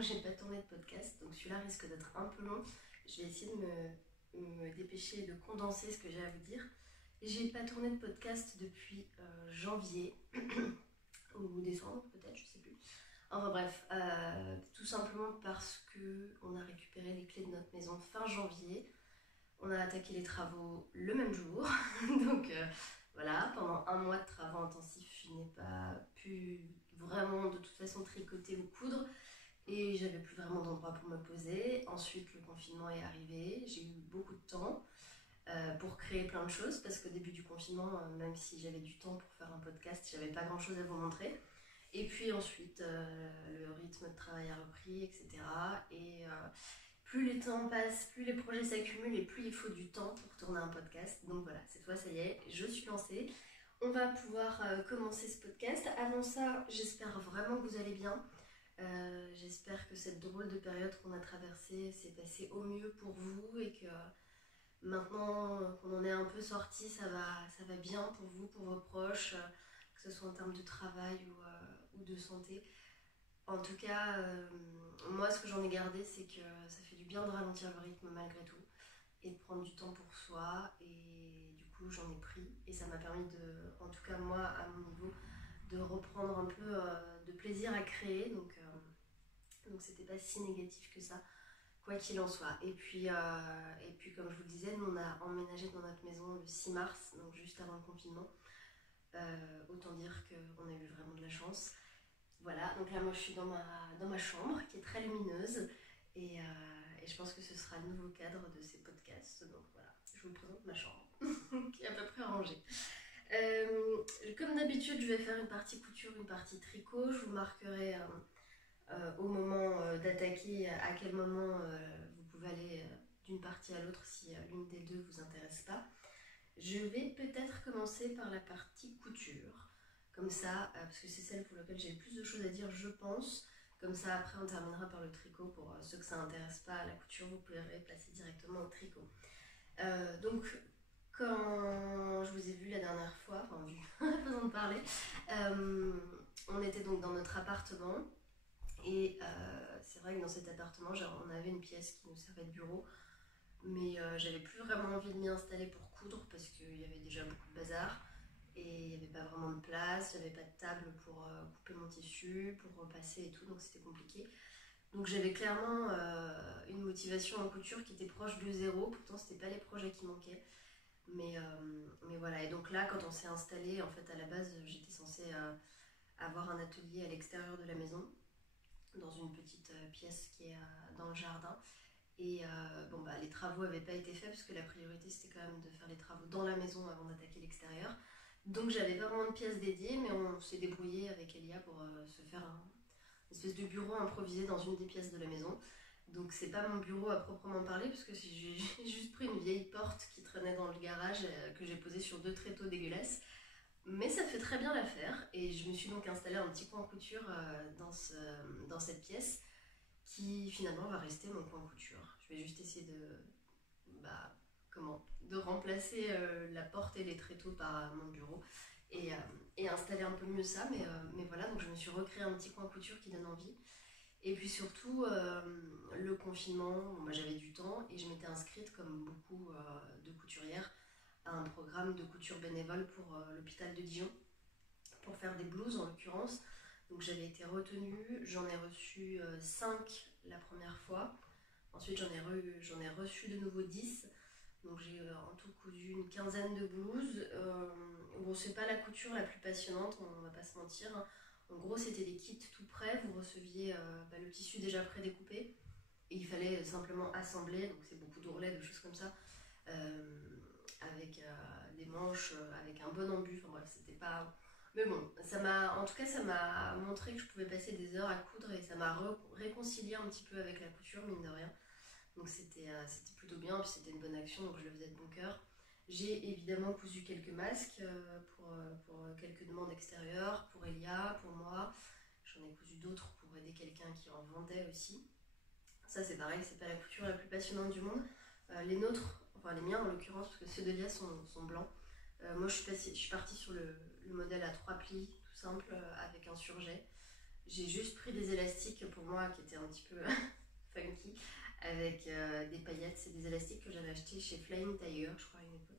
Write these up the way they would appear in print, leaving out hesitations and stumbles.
que j'ai pas tourné de podcast, donc celui-là risque d'être un peu long. Je vais essayer de me dépêcher de condenser ce que j'ai à vous dire. J'ai pas tourné de podcast depuis janvier ou décembre peut-être, je sais plus. Enfin bref, tout simplement parce que on a récupéré les clés de notre maison fin janvier. On a attaqué les travaux le même jour, donc voilà, pendant un mois de travaux intensifs, je n'ai pas pu vraiment de toute façon tricoter ou coudre et j'avais plus vraiment d'endroit pour me poser. Ensuite, le confinement est arrivé, j'ai eu beaucoup de temps pour créer plein de choses parce qu'au début du confinement, même si j'avais du temps pour faire un podcast, j'avais pas grand chose à vous montrer. Et puis ensuite, le rythme de travail a repris, etc. Et plus les temps passent, plus les projets s'accumulent et plus il faut du temps pour tourner un podcast. Donc voilà, cette fois, ça y est, je suis lancée. On va pouvoir commencer ce podcast. Avant ça, j'espère vraiment que vous allez bien. J'espère que cette drôle de période qu'on a traversée s'est passée au mieux pour vous et que maintenant qu'on en est un peu sorti, ça va bien pour vous, pour vos proches, que ce soit en termes de travail ou de santé. En tout cas, moi, ce que j'en ai gardé, c'est que ça fait du bien de ralentir le rythme malgré tout et de prendre du temps pour soi. Et du coup, j'en ai pris et ça m'a permis de, en tout cas moi, à mon niveau, de reprendre un peu de plaisir à créer. Donc c'était pas si négatif que ça, quoi qu'il en soit. Et puis, comme je vous le disais, nous, on a emménagé dans notre maison le 6 mars, donc juste avant le confinement. Autant dire qu'on a eu vraiment de la chance. Voilà, donc là moi je suis dans ma chambre qui est très lumineuse et je pense que ce sera le nouveau cadre de ces podcasts. Donc voilà, je vous présente ma chambre qui est à peu près rangée. Comme d'habitude, je vais faire une partie couture, une partie tricot. Je vous marquerai au moment d'attaquer à quel moment vous pouvez aller d'une partie à l'autre si l'une des deux vous intéresse pas. Je vais peut-être commencer par la partie couture. Comme ça, parce que c'est celle pour laquelle j'ai le plus de choses à dire, je pense. Comme ça, après, on terminera par le tricot. Pour ceux que ça n'intéresse pas à la couture, vous pouvez passer directement au tricot. Donc, quand je vous ai vu la dernière fois, enfin, vu, façon de parler, on était donc dans notre appartement. Et c'est vrai que dans cet appartement, on avait une pièce qui nous servait de bureau. Mais j'avais plus vraiment envie de m'y installer pour coudre parce qu'il y avait déjà beaucoup de bazar. Et il n'y avait pas vraiment de place, j'avais pas de table pour couper mon tissu, pour repasser et tout, donc c'était compliqué. Donc j'avais clairement une motivation en couture qui était proche de zéro, pourtant c'était pas les projets qui manquaient. Mais voilà, et donc là quand on s'est installé, en fait à la base j'étais censée avoir un atelier à l'extérieur de la maison, dans une petite pièce qui est dans le jardin. Et les travaux n'avaient pas été faits parce que la priorité c'était quand même de faire les travaux dans la maison avant d'attaquer l'extérieur. Donc j'avais pas vraiment de pièce dédiée, mais on s'est débrouillé avec Elia pour se faire une espèce de bureau improvisé dans une des pièces de la maison. Donc c'est pas mon bureau à proprement parler, parce que j'ai juste pris une vieille porte qui traînait dans le garage que j'ai posée sur 2 tréteaux dégueulasses. Mais ça fait très bien l'affaire, et je me suis donc installée un petit coin couture dans cette pièce qui finalement va rester mon coin couture. Je vais juste essayer de remplacer la porte et les tréteaux par mon bureau et installer un peu mieux ça, mais voilà, donc je me suis recréé un petit coin couture qui donne envie. Et puis surtout, le confinement, j'avais du temps et je m'étais inscrite comme beaucoup de couturières à un programme de couture bénévole pour l'hôpital de Dijon, pour faire des blouses en l'occurrence. Donc j'avais été retenue, j'en ai reçu 5 la première fois, ensuite j'en ai reçu de nouveau 10. Donc j'ai en tout cousu une quinzaine de blouses. Bon, c'est pas la couture la plus passionnante, on va pas se mentir. En gros, c'était des kits tout prêts, vous receviez le tissu déjà prédécoupé et il fallait simplement assembler, donc c'est beaucoup d'ourlets, de choses comme ça, avec des manches, avec un bon embu, enfin bref, c'était pas... Mais bon, en tout cas, ça m'a montré que je pouvais passer des heures à coudre et ça m'a réconcilié un petit peu avec la couture, mine de rien. Donc c'était plutôt bien, puis c'était une bonne action, donc je le faisais de bon cœur. J'ai évidemment cousu quelques masques pour quelques demandes extérieures, pour Elia, pour moi. J'en ai cousu d'autres pour aider quelqu'un qui en vendait aussi. Ça c'est pareil, c'est pas la couture la plus passionnante du monde. Les nôtres, enfin les miens en l'occurrence, parce que ceux d'Elia sont blancs. Moi je suis partie sur le modèle à 3 plis, tout simple, avec un surjet. J'ai juste pris des élastiques pour moi qui étaient un petit peu funky, avec des paillettes. C'est des élastiques que j'avais achetés chez Flying Tiger, je crois, à une époque.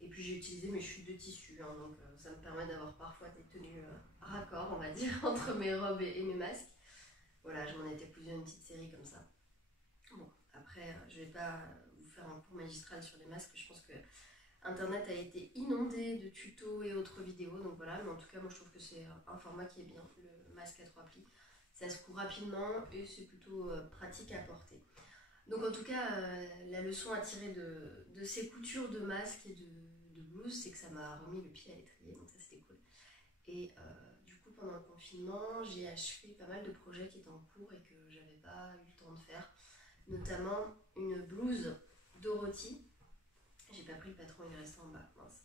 Et puis j'ai utilisé mes chutes de tissu, hein, donc ça me permet d'avoir parfois des tenues raccord, on va dire, entre mes robes et mes masques. Voilà, je m'en étais cousu une petite série comme ça. Bon, après, je vais pas vous faire un cours magistral sur les masques, je pense que Internet a été inondé de tutos et autres vidéos, donc voilà, mais en tout cas, moi je trouve que c'est un format qui est bien, le masque à 3 plis. Ça se coud rapidement et c'est plutôt pratique à porter. Donc en tout cas, la leçon à tirer de ces coutures de masques et de blouses, c'est que ça m'a remis le pied à l'étrier, donc ça c'était cool. Et du coup, pendant le confinement, j'ai achevé pas mal de projets qui étaient en cours et que j'avais pas eu le temps de faire, notamment une blouse Dorothy. J'ai pas pris le patron, il est resté en bas, mince.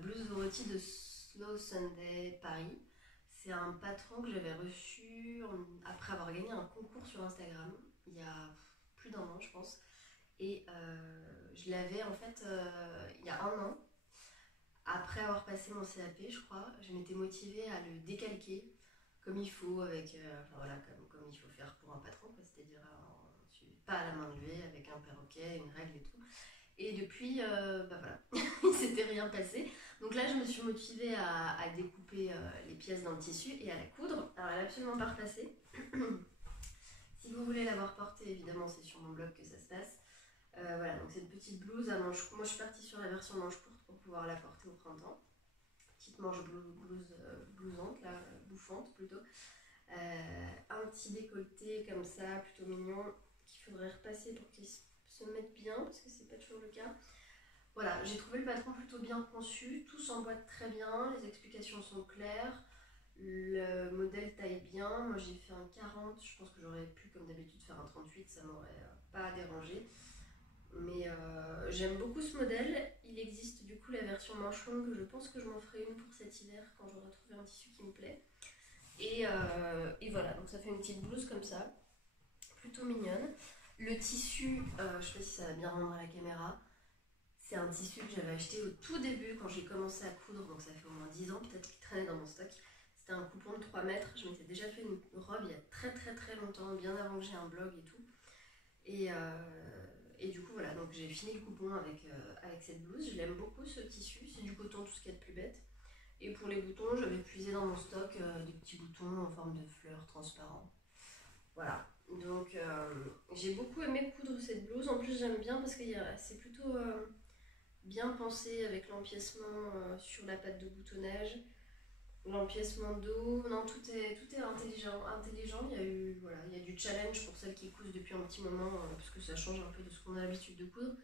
Blouse Dorothy de Slow Sunday Paris. C'est un patron que j'avais reçu après avoir gagné un concours sur Instagram il y a plus d'un an, je pense. Et je l'avais en fait il y a un an. Après avoir passé mon CAP, je crois, je m'étais motivée à le décalquer comme il faut, avec, enfin voilà, comme il faut faire pour un patron, c'est-à-dire pas à la main levée, avec un perroquet, une règle et tout. Et depuis, bah voilà, il s'était rien passé. Donc là, je me suis motivée à découper les pièces dans le tissu et à la coudre. Alors, elle est absolument pas repassée. Si vous voulez l'avoir portée, évidemment, c'est sur mon blog que ça se passe. Voilà, donc c'est une petite blouse à manches courtes. Moi, je suis partie sur la version manche courte pour pouvoir la porter au printemps. Petite manche blousante, là, bouffante plutôt. Un petit décolleté comme ça, plutôt mignon, qu'il faudrait repasser pour qu'il se mette bien, parce que c'est pas toujours le cas. Voilà, j'ai trouvé le patron plutôt bien conçu, tout s'emboîte très bien, les explications sont claires, le modèle taille bien. Moi j'ai fait un 40, je pense que j'aurais pu comme d'habitude faire un 38, ça m'aurait pas dérangé. Mais j'aime beaucoup ce modèle. Il existe du coup la version manche longue, je pense que je m'en ferai une pour cet hiver quand j'aurai trouvé un tissu qui me plaît. Et voilà, donc ça fait une petite blouse comme ça, plutôt mignonne. Le tissu, je sais pas si ça va bien rendre à la caméra, c'est un tissu que j'avais acheté au tout début quand j'ai commencé à coudre, donc ça fait au moins 10 ans peut-être qu'il traînait dans mon stock. C'était un coupon de 3 mètres, je m'étais déjà fait une robe il y a très très très longtemps, bien avant que j'ai un blog et tout. Et du coup voilà, donc j'ai fini le coupon avec cette blouse, je l'aime beaucoup ce tissu, c'est du coton, tout ce qu'il y a de plus bête. Et pour les boutons, j'avais puisé dans mon stock des petits boutons en forme de fleurs transparents. Voilà, donc j'ai beaucoup aimé coudre cette blouse, en plus j'aime bien parce que c'est plutôt bien pensé avec l'empiècement sur la patte de boutonnage, l'empiècement dos, non tout est intelligent. Il y a du challenge pour celles qui cousent depuis un petit moment parce que ça change un peu de ce qu'on a l'habitude de coudre.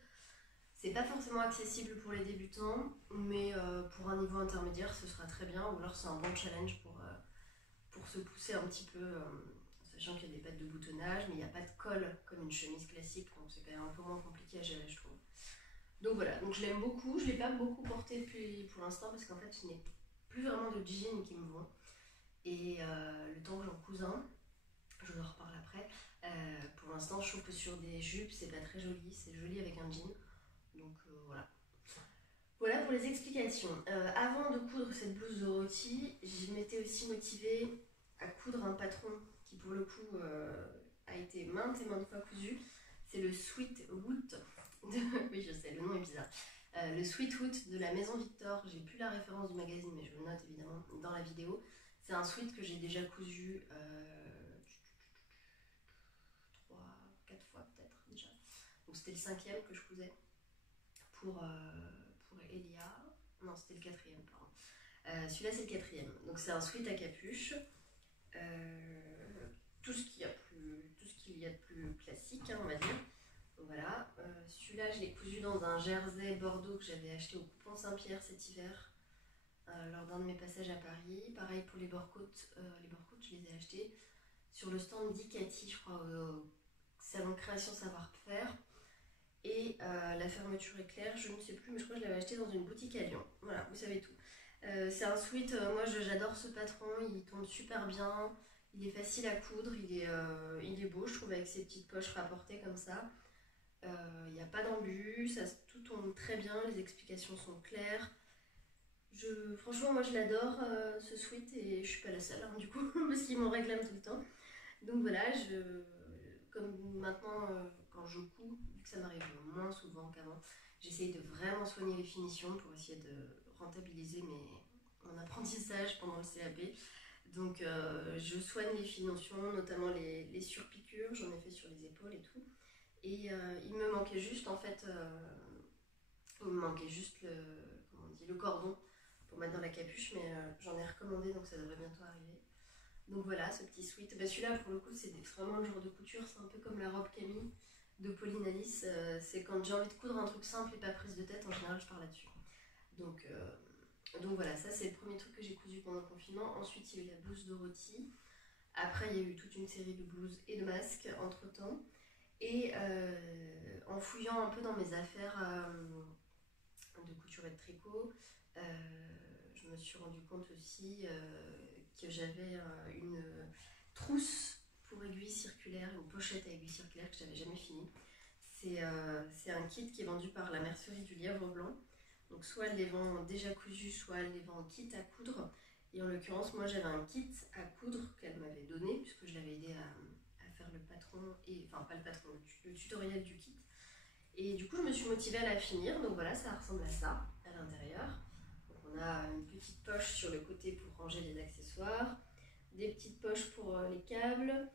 C'est pas forcément accessible pour les débutants, mais pour un niveau intermédiaire ce sera très bien, ou alors c'est un bon challenge pour se pousser un petit peu, sachant qu'il y a des pattes de boutonnage, mais il n'y a pas de colle comme une chemise classique, donc c'est quand même un peu moins compliqué à gérer je trouve. Donc voilà, donc je l'aime beaucoup, je ne l'ai pas beaucoup porté pour l'instant parce qu'en fait je n'ai plus vraiment de jeans qui me vont. Et le temps que j'en couse un, je vous en reparle après, pour l'instant je trouve que sur des jupes c'est pas très joli, c'est joli avec un jean. Donc voilà. Voilà pour les explications. Avant de coudre cette blouse Dorothy, je m'étais aussi motivée à coudre un patron qui pour le coup a été maintes et maintes fois cousu. C'est le Sweet Woot. Oui, je sais, le nom est bizarre. Le Sweet Woot de la Maison Victor. J'ai plus la référence du magazine, mais je le note évidemment dans la vidéo. C'est un sweat que j'ai déjà cousu 3-4 fois peut-être déjà. Donc c'était le 5e que je cousais pour Elia. Non, c'était le 4e, pardon. Celui-là, c'est le 4e. Donc c'est un sweat à capuche. Tout ce qu'il y a de plus classique, hein, on va dire. Donc voilà, celui-là je l'ai cousu dans un jersey bordeaux que j'avais acheté au coupon Saint-Pierre cet hiver lors d'un de mes passages à Paris. Pareil pour les bord-côtes, je les ai achetés sur le stand d'Icati, je crois, au salon création savoir-faire. Et la fermeture éclair, je ne sais plus, mais je crois que je l'avais acheté dans une boutique à Lyon. Voilà, vous savez tout. C'est un sweat, moi j'adore ce patron, il tourne super bien, il est facile à coudre, il est beau, je trouve, avec ses petites poches rapportées comme ça. Il n'y a pas d'embus, tout tombe très bien, les explications sont claires. Franchement, moi je l'adore ce sweat et je suis pas la seule du coup, parce qu'ils m'en réclament tout le temps. Donc voilà, comme maintenant quand je couds, vu que ça m'arrive moins souvent qu'avant, j'essaye de vraiment soigner les finitions pour essayer de rentabiliser mon apprentissage pendant le CAP. Donc je soigne les finitions, notamment les surpiqûres, j'en ai fait sur les épaules et tout. Et il me manquait juste en fait, il me manquait juste le cordon pour mettre dans la capuche, mais j'en ai recommandé donc ça devrait bientôt arriver. Donc voilà, ce petit sweat. Bah, celui-là, pour le coup, c'est vraiment le genre de couture. C'est un peu comme la robe Camille de Pauline Alice. C'est quand j'ai envie de coudre un truc simple et pas prise de tête, en général, je pars là-dessus. Donc, donc voilà, ça, c'est le premier truc que j'ai cousu pendant le confinement. Ensuite, il y a eu la blouse Dorothy. Après, il y a eu toute une série de blouses et de masques entre-temps. Et en fouillant un peu dans mes affaires de couture et de tricot, je me suis rendu compte aussi que j'avais une trousse pour aiguilles circulaires, une pochette à aiguilles circulaires que j'avais jamais finie. C'est un kit qui est vendu par la mercerie du Lièvre Blanc. Donc soit elle les vend déjà cousus, soit elle les vend en kit à coudre. Et en l'occurrence, moi j'avais un kit à coudre qu'elle m'avait donné, puisque je l'avais aidé à faire le patron, enfin pas le patron, le tutoriel du kit. Et du coup, je me suis motivée à la finir. Donc voilà, ça ressemble à ça à l'intérieur. Donc on a une petite poche sur le côté pour ranger les accessoires, des petites poches pour les câbles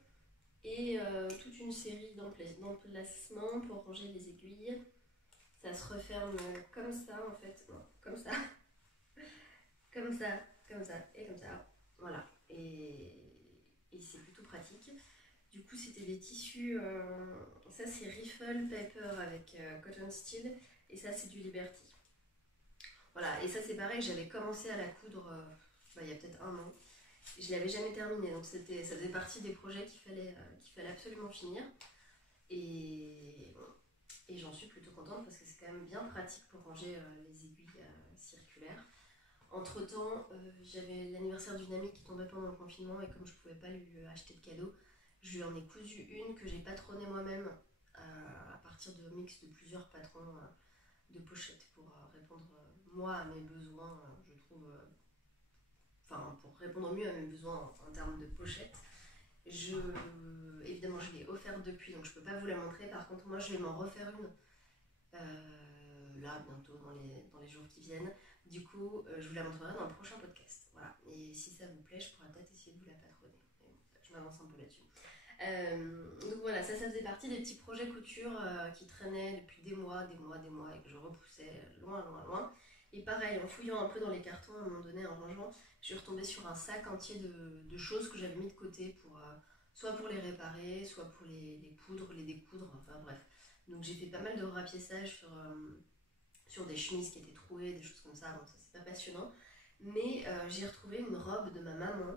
et toute une série d'emplacements pour ranger les aiguilles. Ça se referme comme ça en fait, non, comme ça, comme ça, comme ça et comme ça. Voilà. Et c'est plutôt pratique. Du coup, c'était des tissus. Ça, c'est Riffle Paper avec Cotton Steel. Et ça, c'est du Liberty. Voilà. Et ça, c'est pareil. J'avais commencé à la coudre il y a peut-être un an. Et je l'avais jamais terminée. Donc, ça faisait partie des projets qu'il fallait absolument finir. Et, et j'en suis plutôt contente parce que c'est quand même bien pratique pour ranger les aiguilles circulaires. Entre-temps, j'avais l'anniversaire d'une amie qui tombait pendant le confinement et comme je ne pouvais pas lui acheter de cadeau, je lui en ai cousu une que j'ai patronnée moi-même à partir de mix de plusieurs patrons de pochettes pour répondre moi à mes besoins, je trouve, enfin pour répondre mieux à mes besoins en termes de pochettes. Évidemment, je l'ai offerte depuis, donc je ne peux pas vous la montrer. Par contre, moi, je vais m'en refaire une là bientôt dans les jours qui viennent. Du coup, je vous la montrerai dans le prochain podcast. Voilà. Et si ça vous plaît, je pourrais peut-être essayer de vous la patronner. Je m'avance un peu là-dessus. Donc voilà, ça faisait partie des petits projets couture qui traînaient depuis des mois et que je repoussais loin. Et pareil, en fouillant un peu dans les cartons à un moment donné, en rangeant, je suis retombée sur un sac entier de choses que j'avais mis de côté pour soit pour les réparer, soit pour les coudre, les découdre, enfin bref. Donc j'ai fait pas mal de rapiessage sur des chemises qui étaient trouées, des choses comme ça, donc ça c'est pas passionnant. Mais j'ai retrouvé une robe de ma maman,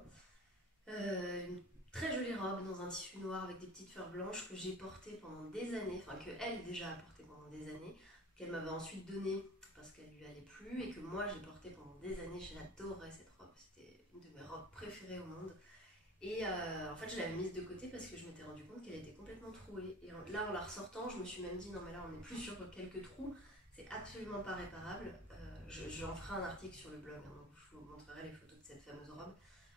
une très jolie robe dans un tissu noir avec des petites fleurs blanches que j'ai portée pendant des années, enfin que elle déjà a portée pendant des années, qu'elle m'avait ensuite donnée parce qu'elle lui allait plus et que moi j'ai portée pendant des années. J'adorais cette robe, c'était une de mes robes préférées au monde. Et en fait, je l'avais mise de côté parce que je m'étais rendu compte qu'elle était complètement trouée. Et là, en la ressortant, je me suis même dit non, mais là, on n'est plus sur quelques trous, c'est absolument pas réparable. J'en ferai un article sur le blog, hein, donc je vous montrerai les photos de cette fameuse robe.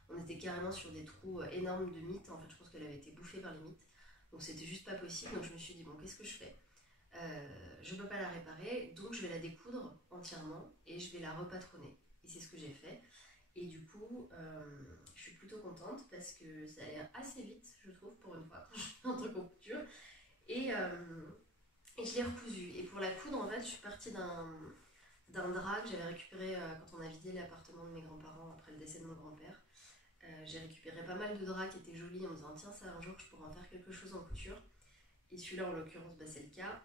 On était carrément sur des trous énormes de mites. En fait, je pense qu'elle avait été bouffée par les mites. Donc, c'était juste pas possible. Donc, je me suis dit bon, qu'est-ce que je fais? Je peux pas la réparer, donc je vais la découdre entièrement et je vais la repatronner. Et c'est ce que j'ai fait. Et du coup, je suis plutôt contente parce que ça a l'air assez vite, je trouve, pour une fois, quand je fais un truc en couture. Et je l'ai recousu. Et pour la coudre, en fait, je suis partie d'un drap que j'avais récupéré quand on a vidé l'appartement de mes grands-parents après le décès de mon grand-père. J'ai récupéré pas mal de draps qui étaient jolis en me disant tiens, ça un jour je pourrais en faire quelque chose en couture. Et celui-là, en l'occurrence, c'est le cas.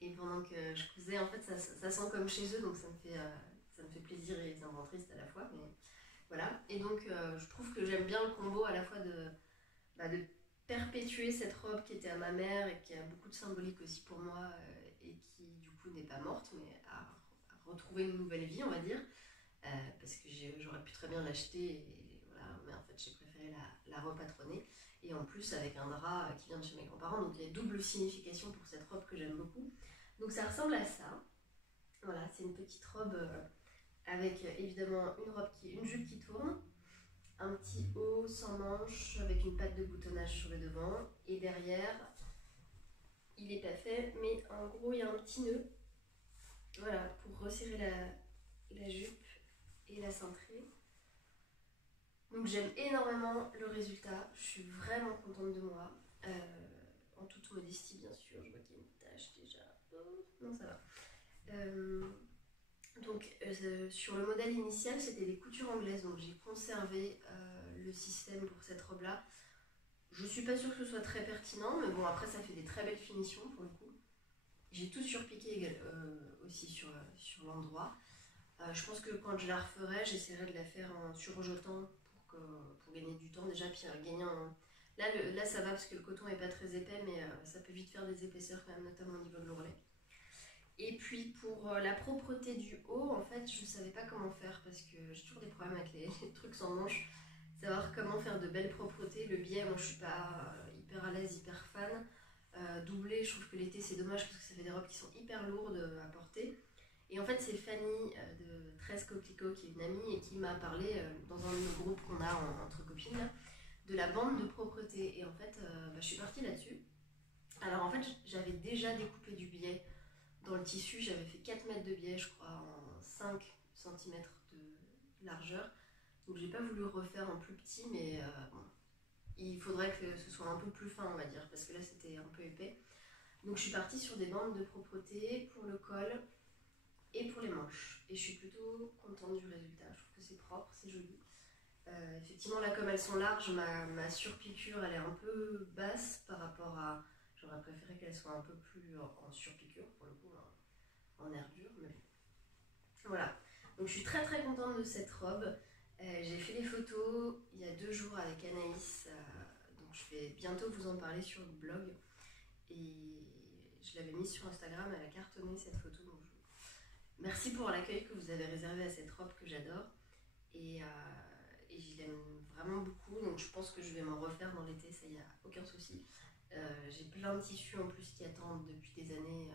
Et pendant que je cousais, en fait, ça sent comme chez eux, donc ça me fait plaisir et ça me rend triste à la fois. Mais voilà. Et donc, je trouve que j'aime bien le combo à la fois de perpétuer cette robe qui était à ma mère et qui a beaucoup de symbolique aussi pour moi et qui, du coup, n'est pas morte, mais a retrouvé une nouvelle vie, on va dire. Parce que j'aurais pu très bien l'acheter, et voilà, mais en fait, j'ai préféré la repatronner. Et en plus, avec un drap qui vient de chez mes grands-parents, donc il y a double signification pour cette robe que j'aime beaucoup. Donc ça ressemble à ça. Voilà, c'est une petite robe avec évidemment une jupe qui tourne, un petit haut sans manche avec une patte de boutonnage sur le devant, et derrière, il n'est pas fait, mais en gros il y a un petit nœud, voilà, pour resserrer la jupe et la cintrée. Donc j'aime énormément le résultat, je suis vraiment contente de moi. En toute modestie bien sûr, je vois qu'il y a une tache déjà. Oh, non ça va. Sur le modèle initial c'était des coutures anglaises, donc j'ai conservé le système pour cette robe là. Je suis pas sûre que ce soit très pertinent, mais bon après ça fait des très belles finitions pour le coup. J'ai tout surpiqué aussi sur l'endroit. Je pense que quand je la referai, j'essaierai de la faire en surjetant pour gagner du temps déjà, puis gagner un... Là ça va parce que le coton est pas très épais, mais ça peut vite faire des épaisseurs quand même, notamment au niveau de l'ourlet. Et puis pour la propreté du haut, en fait, je savais pas comment faire parce que j'ai toujours des problèmes avec les trucs sans manches. Savoir comment faire de belles propretés. Le biais, moi je suis pas hyper à l'aise, hyper fan. Doublé, je trouve que l'été c'est dommage parce que ça fait des robes qui sont hyper lourdes à porter. Et en fait, c'est Fanny de 13 Coquelicot qui est une amie et qui m'a parlé dans un de nos groupes qu'on a entre copines là, de la bande de propreté. Et en fait, je suis partie là-dessus. Alors en fait, j'avais déjà découpé du biais dans le tissu, j'avais fait 4 mètres de biais, je crois, en 5 cm de largeur. Donc j'ai pas voulu refaire en plus petit, mais bon, il faudrait que ce soit un peu plus fin, on va dire, parce que là c'était un peu épais. Donc je suis partie sur des bandes de propreté pour le col et pour les manches. Et je suis plutôt contente du résultat, je trouve que c'est propre, c'est joli. Effectivement, là comme elles sont larges, ma surpiqûre elle est un peu basse par rapport à... J'aurais préféré qu'elle soit un peu plus en surpiqûre, pour le coup, en nervure, mais bon. Voilà. Donc je suis très très contente de cette robe. J'ai fait les photos il y a 2 jours avec Anaïs, donc je vais bientôt vous en parler sur le blog. Et je l'avais mise sur Instagram, elle a cartonné cette photo. Donc merci pour l'accueil que vous avez réservé à cette robe que j'adore. Et je l'aime vraiment beaucoup, donc je pense que je vais m'en refaire dans l'été, ça y a aucun souci. J'ai plein de tissus en plus qui attendent depuis des années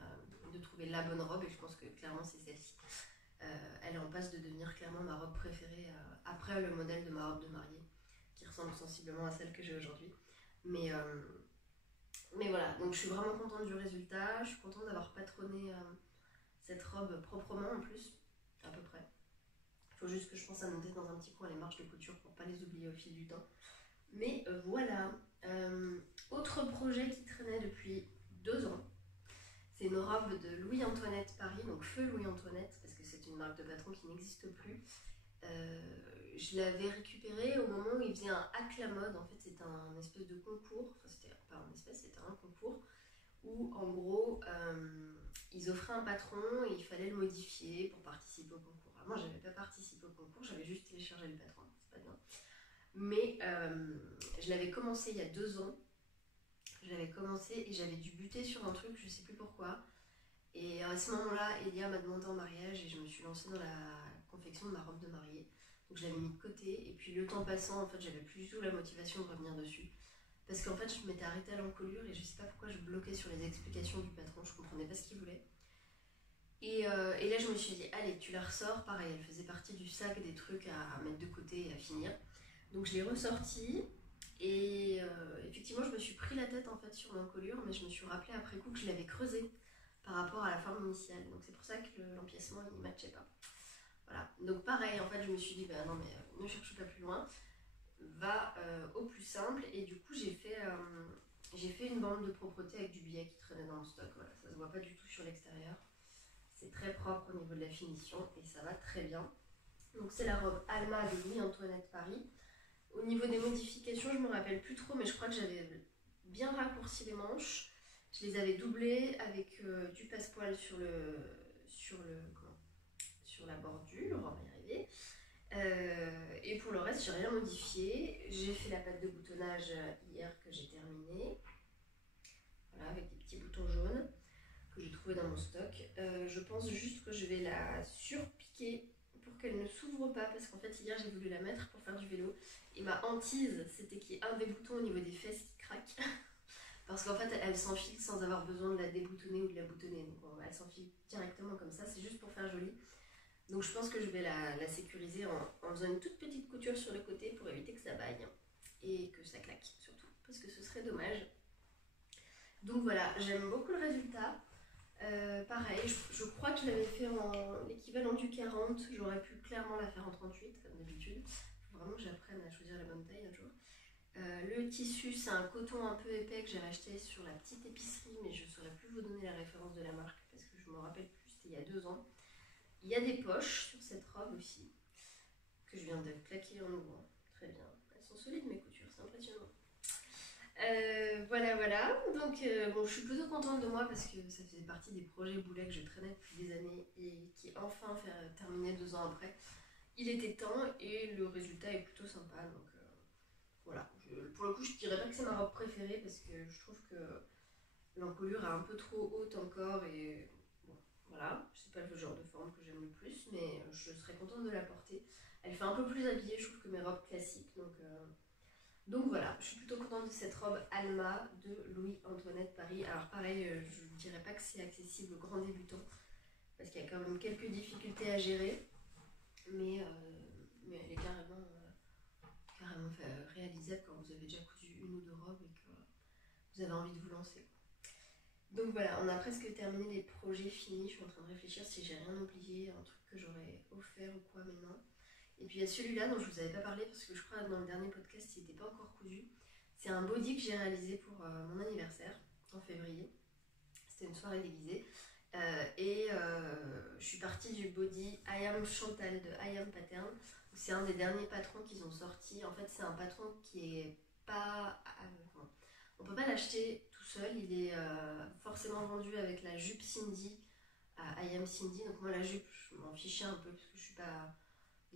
de trouver la bonne robe et je pense que clairement c'est celle-ci. Elle est en passe de devenir clairement ma robe préférée après le modèle de ma robe de mariée qui ressemble sensiblement à celle que j'ai aujourd'hui. Mais voilà, donc je suis vraiment contente du résultat, je suis contente d'avoir patronné cette robe proprement en plus, à peu près. Il faut juste que je pense à noter dans un petit coin les marges de couture pour pas les oublier au fil du temps. Mais voilà, autre projet qui traînait depuis 2 ans, c'est une robe de Louis-Antoinette Paris, donc Feu Louis-Antoinette, parce que c'est une marque de patron qui n'existe plus. Je l'avais récupérée au moment où il faisait un hack la mode, en fait c'était un espèce de concours, enfin c'était pas un espèce, c'était un concours, où en gros ils offraient un patron et il fallait le modifier pour participer au concours. Alors moi j'avais pas participé au concours, j'avais juste téléchargé le patron, c'est pas bien. Mais je l'avais commencé il y a 2 ans. J'avais commencé et j'avais dû buter sur un truc, je sais plus pourquoi. Et à ce moment-là, Elia m'a demandé en mariage et je me suis lancée dans la confection de ma robe de mariée. Donc je l'avais mis de côté et puis le temps passant, en fait, j'avais plus du tout la motivation de revenir dessus. Parce qu'en fait, je m'étais arrêtée à l'encolure et je sais pas pourquoi je bloquais sur les explications du patron, je comprenais pas ce qu'il voulait. Et là, je me suis dit, allez, tu la ressors. Pareil, elle faisait partie du sac des trucs à mettre de côté et à finir. Donc je l'ai ressortie et effectivement je me suis pris la tête en fait sur l'encolure, mais je me suis rappelé après coup que je l'avais creusée par rapport à la forme initiale. Donc c'est pour ça que l'empiècement il ne matchait pas. Voilà. Donc pareil, en fait je me suis dit bah non mais ne cherche pas plus loin, va au plus simple. Et du coup j'ai fait une bande de propreté avec du biais qui traînait dans mon stock. Voilà, ça se voit pas du tout sur l'extérieur. C'est très propre au niveau de la finition et ça va très bien. Donc c'est la robe Alma de Louis-Antoinette Paris. Au niveau des modifications, je me rappelle plus trop, mais je crois que j'avais bien raccourci les manches. Je les avais doublées avec du passepoil sur la bordure, on va y arriver. Et pour le reste, j'ai rien modifié. J'ai fait la patte de boutonnage hier que j'ai terminée. Voilà, avec des petits boutons jaunes que j'ai trouvé dans mon stock. Je pense juste que je vais la surpiquer pour qu'elle ne s'ouvre pas, parce qu'en fait hier j'ai voulu la mettre pour faire du vélo et ma hantise c'était qu'il y ait un des boutons au niveau des fesses qui craque parce qu'en fait elle s'enfile sans avoir besoin de la déboutonner ou de la boutonner, donc elle s'enfile directement comme ça, c'est juste pour faire joli. Donc je pense que je vais la sécuriser en faisant une toute petite couture sur le côté pour éviter que ça baille et que ça claque surtout, parce que ce serait dommage. Donc voilà, j'aime beaucoup le résultat. Pareil, je crois que je l'avais fait en l'équivalent du 40, j'aurais pu clairement la faire en 38 comme d'habitude. Il faut vraiment que j'apprenne à choisir la bonne taille un jour. Le tissu, c'est un coton un peu épais que j'avais acheté sur la petite épicerie, mais je ne saurais plus vous donner la référence de la marque parce que je ne me rappelle plus, c'était il y a 2 ans. Il y a des poches sur cette robe aussi, que je viens de claquer en ouvrant. Très bien, elles sont solides mes coutures, c'est impressionnant. Voilà. Donc, bon, je suis plutôt contente de moi parce que ça faisait partie des projets boulets que je traînais depuis des années et qui enfin terminé 2 ans après. Il était temps et le résultat est plutôt sympa. Donc, voilà. Pour le coup, je dirais pas que c'est ma robe préférée parce que je trouve que l'encolure est un peu trop haute encore et bon, voilà. C'est pas le genre de forme que j'aime le plus, mais je serais contente de la porter. Elle fait un peu plus habillée, je trouve, que mes robes classiques. Donc voilà, je suis plutôt contente de cette robe Alma de Louis-Antoinette Paris. Alors pareil, je ne dirais pas que c'est accessible aux grands débutants parce qu'il y a quand même quelques difficultés à gérer, mais elle est carrément réalisable quand vous avez déjà cousu 1 ou 2 robes et que vous avez envie de vous lancer. Donc voilà, on a presque terminé les projets finis. Je suis en train de réfléchir si j'ai rien oublié, un truc que j'aurais offert ou quoi, mais non. Et puis il y a celui-là dont je vous avais pas parlé parce que je crois que dans le dernier podcast il n'était pas encore cousu. C'est un body que j'ai réalisé pour mon anniversaire en février. C'était une soirée déguisée. Je suis partie du body I Am Chantal de I Am Pattern. C'est un des derniers patrons qu'ils ont sorti. En fait, c'est un patron qui est pas. On peut pas l'acheter tout seul. Il est forcément vendu avec la jupe Cindy à I Am Cindy. Donc, moi, la jupe, je m'en fichais un peu parce que je suis pas.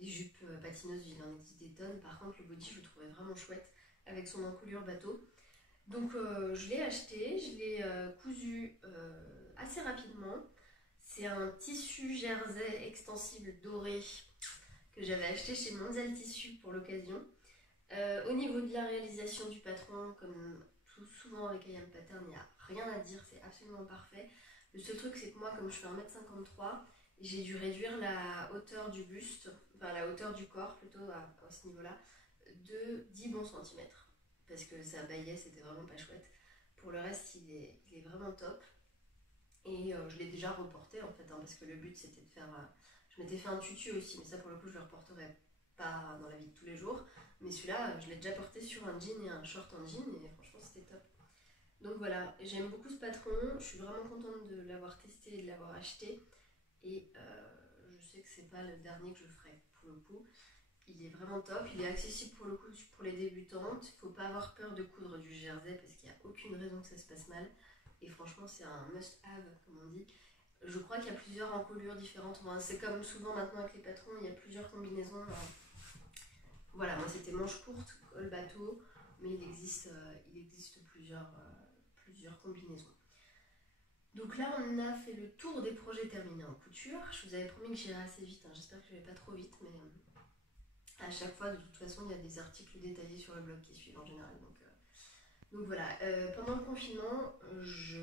Les jupes patineuses, il en existe des tonnes. Par contre, le body, je le trouvais vraiment chouette avec son encolure bateau. Donc, je l'ai acheté, je l'ai cousu assez rapidement. C'est un tissu jersey extensible doré que j'avais acheté chez Mondial Tissu pour l'occasion. Au niveau de la réalisation du patron, comme tout souvent avec I Am Pattern, il n'y a rien à dire, c'est absolument parfait. Le seul truc, c'est que moi, comme je fais 1m53, j'ai dû réduire la hauteur du buste, enfin la hauteur du corps plutôt à ce niveau-là, de 10 bons centimètres. Parce que ça baillait, c'était vraiment pas chouette. Pour le reste, il est vraiment top. Et je l'ai déjà reporté en fait, hein, parce que le but c'était de faire. Je m'étais fait un tutu aussi, mais ça pour le coup je le reporterai pas dans la vie de tous les jours. Mais celui-là, je l'ai déjà porté sur un jean et un short en jean, et franchement c'était top. Donc voilà, j'aime beaucoup ce patron, je suis vraiment contente de l'avoir testé et de l'avoir acheté. Et je sais que c'est pas le dernier que je ferai pour le coup. Il est vraiment top, il est accessible pour le coup pour les débutantes. Il ne faut pas avoir peur de coudre du jersey parce qu'il n'y a aucune raison que ça se passe mal. Et franchement, c'est un must-have, comme on dit. Je crois qu'il y a plusieurs encolures différentes. Enfin, c'est comme souvent maintenant avec les patrons, il y a plusieurs combinaisons. Voilà, moi c'était manche courte, col bateau, mais il existe plusieurs combinaisons. Donc là, on a fait le tour des projets terminés en couture. Je vous avais promis que j'irais assez vite, hein. J'espère que je vais pas trop vite, mais à chaque fois, de toute façon, il y a des articles détaillés sur le blog qui suivent en général. Donc voilà, pendant le confinement, je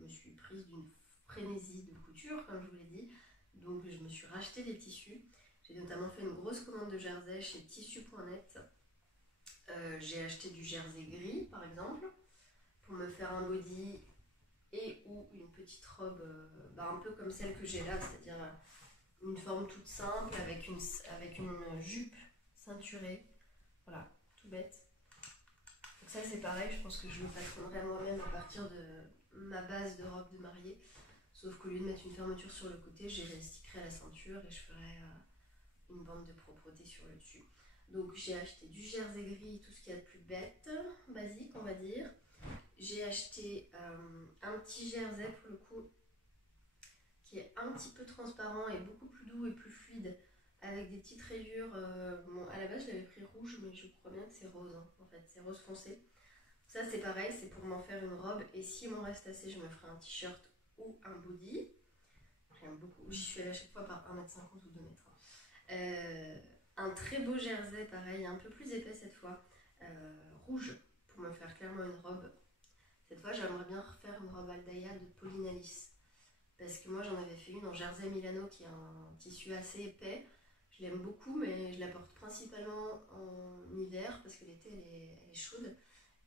me suis prise d'une frénésie de couture, comme je vous l'ai dit. Donc je me suis racheté des tissus. J'ai notamment fait une grosse commande de jersey chez tissu.net. J'ai acheté du jersey gris, par exemple, pour me faire un body et ou une petite robe un peu comme celle que j'ai là, c'est-à-dire une forme toute simple avec une jupe ceinturée. Voilà, tout bête. Donc ça c'est pareil, je pense que je me patronnerai moi-même à partir de ma base de robe de mariée. Sauf qu'au lieu de mettre une fermeture sur le côté, j'élastiquerai la ceinture et je ferai une bande de propreté sur le dessus. Donc j'ai acheté du jersey gris, tout ce qu'il y a de plus bête, basique on va dire. J'ai acheté un petit jersey pour le coup qui est un petit peu transparent et beaucoup plus doux et plus fluide avec des petites rayures. Bon, à la base je l'avais pris rouge, mais je crois bien que c'est rose, hein, en fait, c'est rose foncé. Ça c'est pareil, c'est pour m'en faire une robe et si m'en reste assez, je me ferai un t-shirt ou un body. J'aime beaucoup, j'y suis allée à chaque fois par 1m50 ou 2m. Un très beau jersey, pareil, un peu plus épais cette fois, rouge, pour me faire clairement une robe. Cette fois, j'aimerais bien refaire une robe Aldaïa de Pauline Alice. parce que moi j'en avais fait une en jersey Milano qui est un tissu assez épais. Je l'aime beaucoup, mais je la porte principalement en hiver parce que l'été elle est chaude.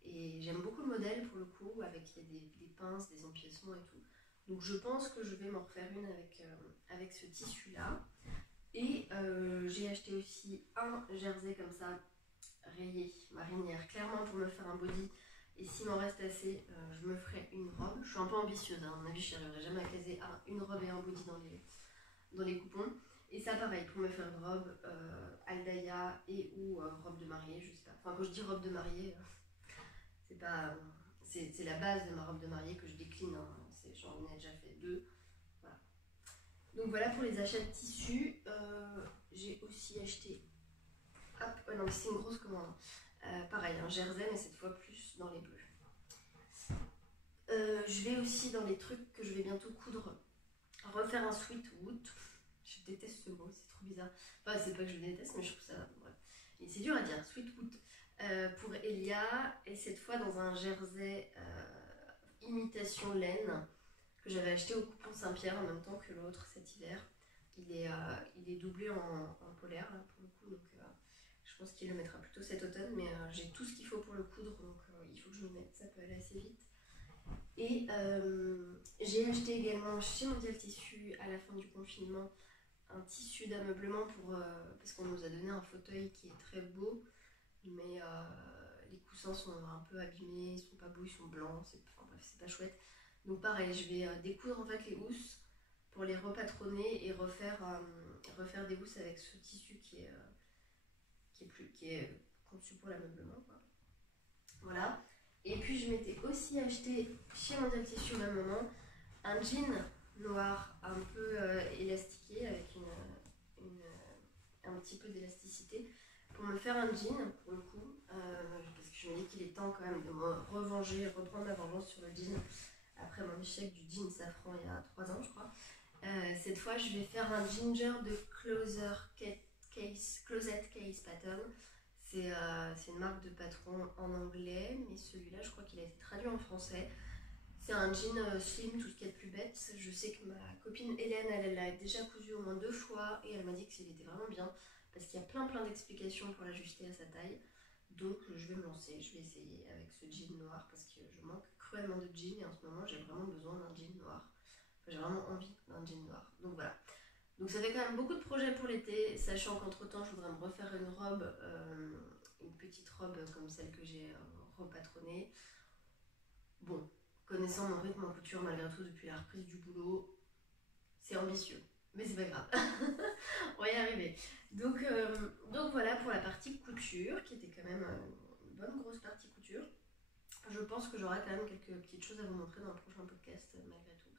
Et j'aime beaucoup le modèle pour le coup, avec il y a des pinces, des empiècements et tout. Donc je pense que je vais m'en refaire une avec ce tissu-là. Et j'ai acheté aussi un jersey comme ça, rayé, marinière, clairement pour me faire un body. Et s'il m'en reste assez, je me ferai une robe. Je suis un peu ambitieuse, hein. À mon avis, je n'y arriverai jamais à caser une robe et un body dans les coupons. Et ça, pareil, pour me faire une robe, Aldaïa et ou robe de mariée, je sais pas. Enfin, quand je dis robe de mariée, c'est pas. C'est la base de ma robe de mariée que je décline. Hein. J'en ai déjà fait deux. Voilà. Donc voilà pour les achats de tissus. J'ai aussi acheté. Hop, oh non, c'est une grosse commande. Pareil, un jersey, mais cette fois plus dans les bleus. Je vais aussi dans les trucs que je vais bientôt coudre, refaire un sweat wood. Je déteste ce mot, c'est trop bizarre. Enfin, c'est pas que je le déteste, mais je trouve ça. Bref. Et c'est dur à dire, sweet wood. Pour Elia, et cette fois dans un jersey imitation laine que j'avais acheté au coupon Saint-Pierre en même temps que l'autre cet hiver. Il est doublé en polaire là, pour le coup, donc je pense qu'il le mettra plutôt cet automne, mais j'ai tout ce qu'il faut pour le coudre, donc il faut que je le mette, ça peut aller assez vite. Et j'ai acheté également chez Mondial Tissu à la fin du confinement un tissu d'ameublement parce qu'on nous a donné un fauteuil qui est très beau, mais les coussins sont un peu abîmés, ils sont pas beaux, ils sont blancs, enfin, bref, c'est pas chouette. Donc pareil, je vais découdre en fait les housses pour les repatronner et refaire des housses avec ce tissu qui est conçu pour l'ameublement, quoi. Voilà. Et puis je m'étais aussi acheté chez Mondial Tissu au même moment un jean noir un peu élastiqué avec un petit peu d'élasticité pour me faire un jean pour le coup, parce que je me dis qu'il est temps quand même de me revenger, reprendre ma vengeance sur le jean après mon échec du jean safran il y a 3 ans je crois. Cette fois je vais faire un ginger de Closet Case Pattern. C'est une marque de patron en anglais, mais celui-là je crois qu'il a été traduit en français. C'est un jean slim, tout ce qu'il y a de plus bête. Je sais que ma copine Hélène, elle l'a déjà cousu au moins 2 fois et elle m'a dit que c'était vraiment bien parce qu'il y a plein d'explications pour l'ajuster à sa taille. Donc je vais me lancer, je vais essayer avec ce jean noir parce que je manque cruellement de jeans et en ce moment j'ai vraiment besoin d'un jean noir. Enfin, j'ai vraiment envie d'un jean noir. Donc voilà. Donc ça fait quand même beaucoup de projets pour l'été, sachant qu'entre temps je voudrais me refaire une robe, une petite robe comme celle que j'ai repatronnée. Bon, connaissant mon rythme en couture malgré tout depuis la reprise du boulot, c'est ambitieux, mais c'est pas grave, on va y arriver. Donc voilà pour la partie couture, qui était quand même une bonne grosse partie couture. Je pense que j'aurai quand même quelques petites choses à vous montrer dans le prochain podcast malgré tout.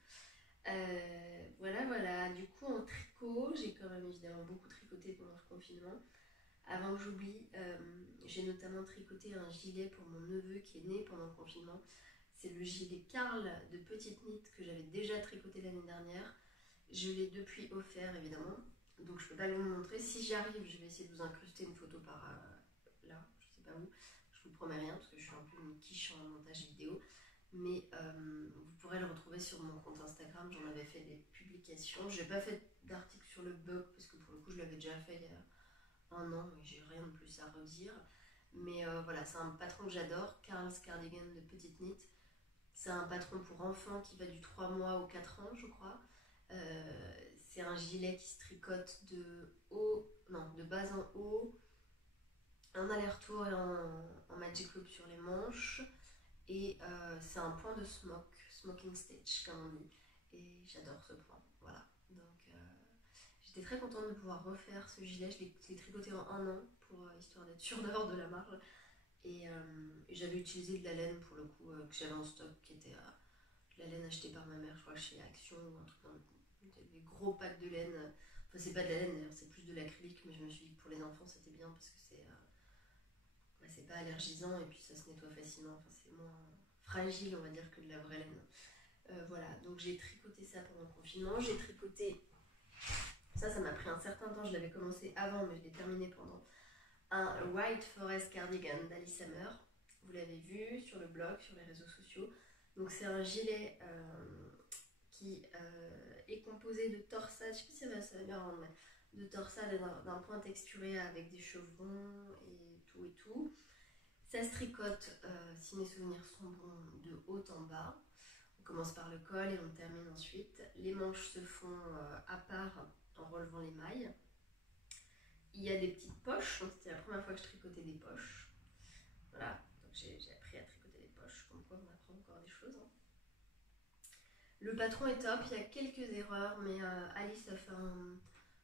Voilà, du coup en tricot, j'ai quand même évidemment beaucoup tricoté pendant le confinement. Avant que j'oublie, j'ai notamment tricoté un gilet pour mon neveu qui est né pendant le confinement. C'est le gilet Karl de Petite Knit que j'avais déjà tricoté l'année dernière. Je l'ai depuis offert évidemment, donc je peux pas le vous montrer. Si j'y arrive, je vais essayer de vous incruster une photo par là, je sais pas où. Je vous promets rien parce que je suis un peu une quiche en montage vidéo. Mais vous pourrez le retrouver sur mon compte Instagram, j'en avais fait des publications. J'ai pas fait d'article sur le blog parce que pour le coup je l'avais déjà fait il y a 1 an et j'ai rien de plus à redire. Mais voilà, c'est un patron que j'adore, Karl's Cardigan de Petite Knit. C'est un patron pour enfants qui va du 3 mois au 4 ans, je crois. C'est un gilet qui se tricote de bas en haut, un aller-retour et en magic loop sur les manches. Et c'est un point de smoking stitch comme on dit. Et j'adore ce point, voilà. Donc j'étais très contente de pouvoir refaire ce gilet. Je l'ai tricoté en 1 an, histoire d'être sûre d'avoir de la marge. Et j'avais utilisé de la laine pour le coup que j'avais en stock, qui était de la laine achetée par ma mère, je crois chez Action ou un truc des gros packs de laine. Enfin c'est pas de la laine d'ailleurs, c'est plus de l'acrylique, mais je me suis dit que pour les enfants c'était bien parce que c'est pas allergisant et puis ça se nettoie facilement, enfin c'est moins fragile on va dire que de la vraie laine. Voilà, donc j'ai tricoté ça pendant le confinement, j'ai tricoté, ça m'a pris un certain temps, je l'avais commencé avant mais je l'ai terminé pendant un White Forest Cardigan d'Alice Hammer. Vous l'avez vu sur le blog, sur les réseaux sociaux. Donc c'est un gilet qui qui est composé de torsade, je sais pas si ça va bien rendre, mais de torsade et d'un point texturé avec des chevrons et tout. Ça se tricote, si mes souvenirs sont bons, de haut en bas. On commence par le col et on termine ensuite. Les manches se font à part en relevant les mailles. Il y a des petites poches, donc c'était la première fois que je tricotais des poches. Voilà, donc j'ai appris à tricoter des poches, comme quoi on apprend encore des choses. Hein. Le patron est top, il y a quelques erreurs, mais Alice a fait un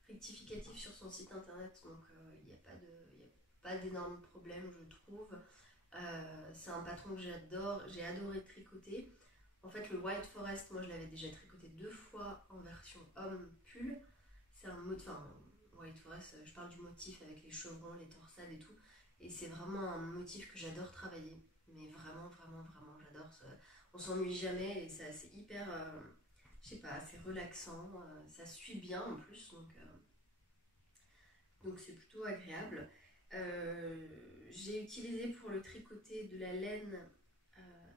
rectificatif sur son site internet, donc il n'y a pas d'énormes problèmes, je trouve. C'est un patron que j'adore, j'ai adoré tricoter. En fait, le White Forest, moi je l'avais déjà tricoté 2 fois en version homme pull. C'est un mot, enfin, White Forest, je parle du motif avec les chevrons, les torsades et tout. Et c'est vraiment un motif que j'adore travailler. Mais vraiment, j'adore. On s'ennuie jamais et c'est hyper, je sais pas, c'est relaxant. Ça suit bien en plus, donc c'est plutôt agréable. J'ai utilisé pour le tricoter de la laine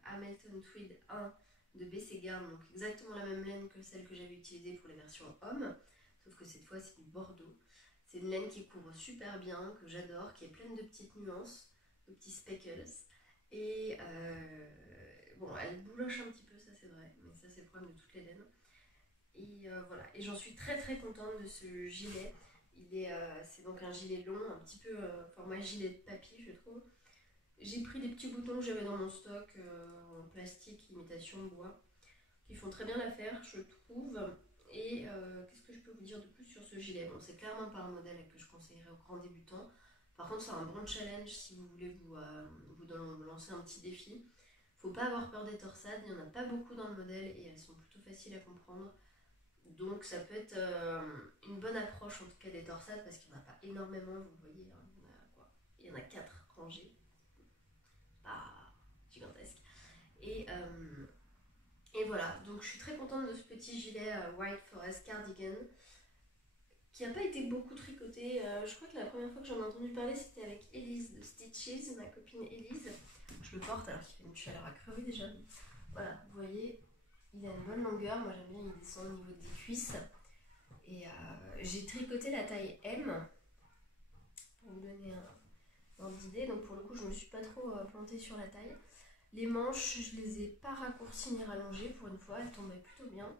Hamilton Tweed 1 de BC Garn, donc exactement la même laine que celle que j'avais utilisée pour les versions hommes, sauf que cette fois c'est du bordeaux. C'est une laine qui couvre super bien, que j'adore, qui est pleine de petites nuances, de petits speckles. Et bon, elle bouloche un petit peu, ça c'est vrai, mais ça c'est le problème de toutes les laines. Et voilà, et j'en suis très contente de ce gilet. C'est donc un gilet long, un petit peu format gilet de papier, je trouve. J'ai pris des petits boutons que j'avais dans mon stock en plastique, imitation bois, qui font très bien l'affaire, je trouve. Et qu'est-ce que je peux vous dire de plus sur ce gilet? Bon, c'est clairement pas un modèle que je conseillerais aux grands débutants. Par contre, c'est un bon challenge si vous voulez vous lancer un petit défi. Faut pas avoir peur des torsades, il n'y en a pas beaucoup dans le modèle et elles sont plutôt faciles à comprendre. Donc ça peut être une bonne approche en tout cas des torsades parce qu'il n'y en a pas énormément, vous voyez, hein, il y en a 4 rangées. Ah, gigantesque. Et voilà, donc je suis très contente de ce petit gilet White Forest Cardigan qui n'a pas été beaucoup tricoté. Je crois que la première fois que j'en ai entendu parler c'était avec Elise de Stitches, ma copine Elise. Je le porte alors qu'il fait une chaleur à crever déjà. Voilà, vous voyez, il a une bonne longueur, moi j'aime bien, il descend au niveau des cuisses. Et j'ai tricoté la taille M pour vous donner un ordre d'idée. Donc pour le coup, je ne me suis pas trop plantée sur la taille. Les manches, je les ai pas raccourcies ni rallongées pour une fois, elles tombaient plutôt bien.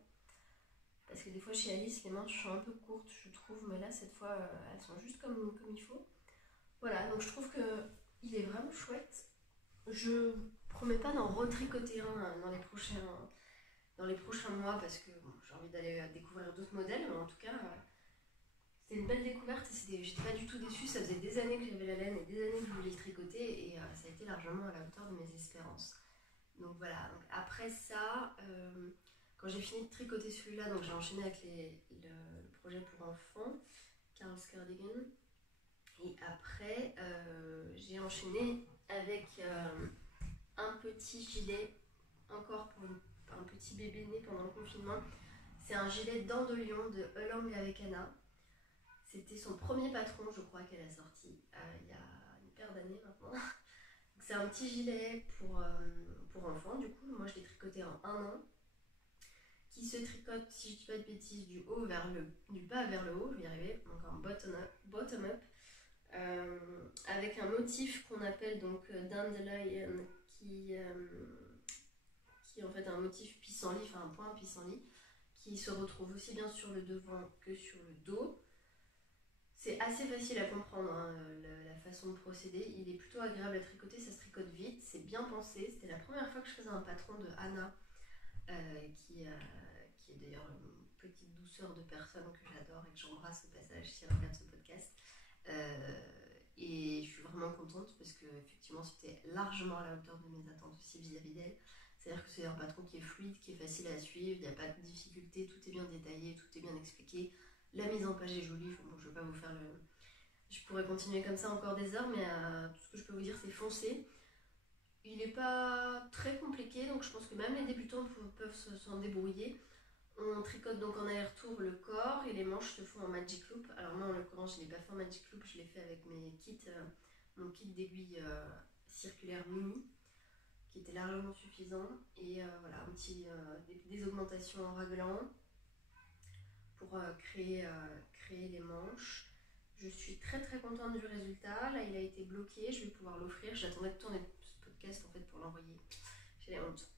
Parce que des fois chez Alice, les manches sont un peu courtes, je trouve, mais là cette fois, elles sont juste comme il faut. Voilà, donc je trouve qu'il est vraiment chouette. Je promets pas d'en retricoter un dans les prochains mois parce que bon, j'ai envie d'aller découvrir d'autres modèles, mais en tout cas, c'était une belle découverte et j'étais pas du tout déçue. Ça faisait des années que j'avais la laine et des années que je voulais le tricoter et ça a été largement à la hauteur de mes espérances. Donc voilà, donc après ça, quand j'ai fini de tricoter celui-là, donc j'ai enchaîné avec le projet pour enfants, Carl's Cardigan. Et après, j'ai enchaîné avec un petit gilet, encore pour un petit bébé né pendant le confinement. C'est un gilet dents de lion de Elang avec Anna. C'était son premier patron, je crois, qu'elle a sorti il y a une paire d'années maintenant. C'est un petit gilet pour enfants, du coup, moi je l'ai tricoté en 1 an. Qui se tricote, si je dis pas de bêtises, du bas vers le haut, je vais y arriver, donc en bottom up. Avec un motif qu'on appelle donc dandelion qui est en fait un motif pissenlit, enfin un point pissenlit qui se retrouve aussi bien sur le devant que sur le dos. C'est assez facile à comprendre hein, la façon de procéder, il est plutôt agréable à tricoter, ça se tricote vite, c'est bien pensé. C'était la première fois que je faisais un patron de Anna qui est d'ailleurs une petite douceur de personne que j'adore et que j'embrasse au passage si elle regarde ce podcast. Et je suis vraiment contente parce que effectivement c'était largement à la hauteur de mes attentes aussi vis-à-vis d'elle. C'est-à-dire que c'est un patron qui est fluide, qui est facile à suivre, il n'y a pas de difficulté, tout est bien détaillé, tout est bien expliqué. La mise en page est jolie, bon, je ne vais pas vous faire le... Je pourrais continuer comme ça encore des heures, mais tout ce que je peux vous dire c'est foncé. Il n'est pas très compliqué, donc je pense que même les débutants peuvent s'en débrouiller. On tricote donc en aller-retour le corps et les manches se font en magic loop. Alors moi en l'occurrence je ne l'ai pas fait en magic loop, je l'ai fait avec mes kits, mon kit d'aiguilles circulaires mini qui était largement suffisant. Et voilà, des augmentations en raglan pour créer les manches. Je suis très très contente du résultat. Là, il a été bloqué, je vais pouvoir l'offrir. J'attendais de tourner ce podcast en fait pour l'envoyer. J'ai la honte.